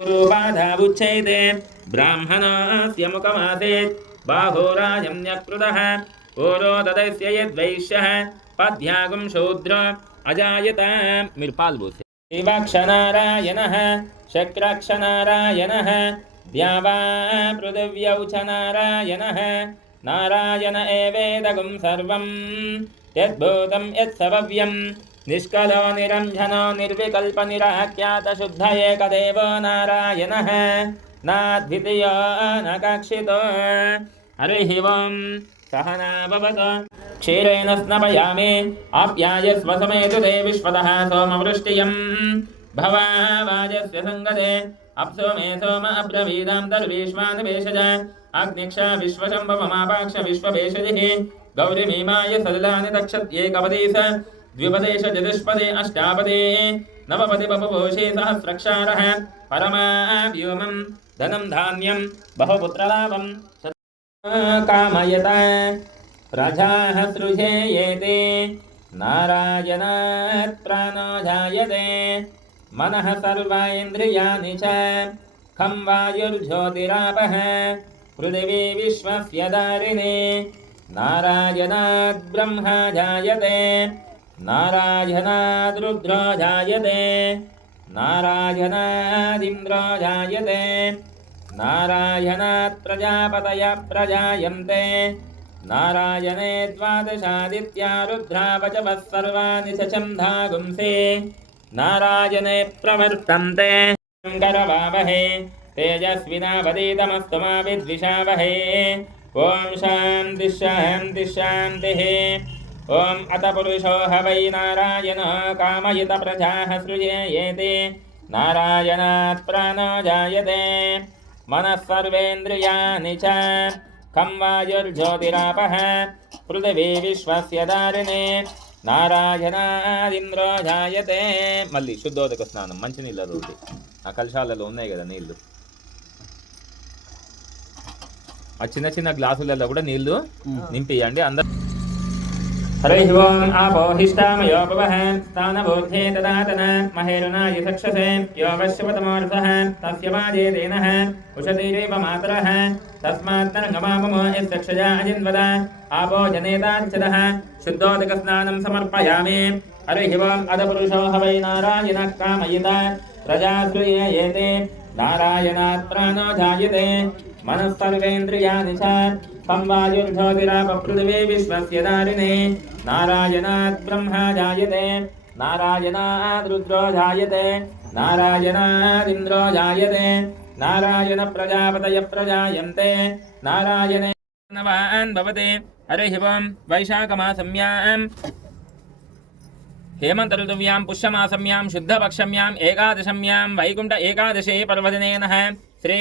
बाधाबुच्छैते ब्राह्मणस्य मुखमासेत् बाहोराजम्यकृतः ओरो ददस्य यद्वैश्यः पद्यागुं शूद्र अजायत मिर्पाल्बुसे शिवक्षनारायणः शक्रक्षनारायणः द्यावा पृथिव्यौ च नारायणः नारायण एवेदगुं सर्वं यद्भूतं यत्सभव्यं निष्कलो निरञ्जनो निर्विकल्प निराख्यात शुद्ध एकदेवो नारायणः नाद्वितीयो न कक्षितो हरिः ओं सहना भवतु क्षीरेण स्नपयामि आप्यायस्व समेतु ते विश्वतः सोमवृष्टियं भवावाजस्य सङ्गते अप्सो मे सोम अब्रवीदां दर्वीष्वान्वेषज अग्निक्ष विश्वशम्भवमापाक्ष विश्ववेषजिः गौरिमीमाय सलिलानि तक्षत्येकपदीस द्विपदेश चतुष्पदे अष्टापदे नवपदे बभूषे सहस्रक्षारः परमाव्योमं धनं धान्यं बहुपुत्रलाभं कामयत प्रजाः सृजेयेते नारायणात् प्राणो जायते मनः सर्वेन्द्रियाणि च खं वायुर्ज्योतिरापः पृथिवी विश्वस्य दारिणी नारायणात् ब्रह्मा जायते नारायणाद् रुद्रो जायते नारायणादिन्द्रो जायते नारायणात् प्रजापतयः प्रजायन्ते नारायणे द्वादशादित्या रुद्रावचवः सर्वाणि च छन्दागुंसे नारायणे प्रवर्तन्ते करवावहे तेजस्विनावदीतमस्तु मा विद्विषावहे ॐ शान्तिः शान्तिः शान्तिः ॐ अत पुरुषो ह वै नारायणः कामयित प्रजाः सृजेयेते नारायणात् प्राणो जायते मनः सर्वेन्द्रियाणि च खं वायुर्ज्योतिरापः पृथिवी विश्वस्य दारिणे నారాయణాదింద్రో జాయతే. మళ్ళీ శుద్ధోదక స్నానం మంచినీళ్ళ రోడ్డు ఆ కలశాలలో ఉన్నాయి కదా నీళ్లు, ఆ చిన్న చిన్న గ్లాసులలో కూడా నీళ్లు నింపియండి అందరు. हरिः ओं आपोहिष्टामयोपवः स्थानबोध्ये ददातन महेरुना यशक्षसे यो वश्यपतमोर्धः तस्य वाजे तेनः उषतीरेव मातरः तस्मात्तरङ्गमापमो यस्यक्षया अजिन्वद आपो जनेताञ्चदः शुद्धोदकस्नानं समर्पयामि. हरिः ओं अदपुरुषो ह वै नारायणः कामयित प्रजा श्रूयेते नारायणात् प्राणो जायते मनः सर्वेन्द्रियाणि च खं वायुर्ज्योतिरापः पृथिवी विश्वस्य दारिणे नारायणात् ब्रह्मा जायते नारायणात् रुद्रो जायते नारायणादिन्द्रो जायते नारायण प्रजापतयः प्रजायन्ते नारायणे नवान् भवते. हरिः ओं वैशाखमासम्यां हेमन्त ऋतुव्यां पुष्यमासम्यां शुद्धपक्षम्याम् एकादशम्यां वैकुण्ठ एकादशे पर्वदिनेनः श्री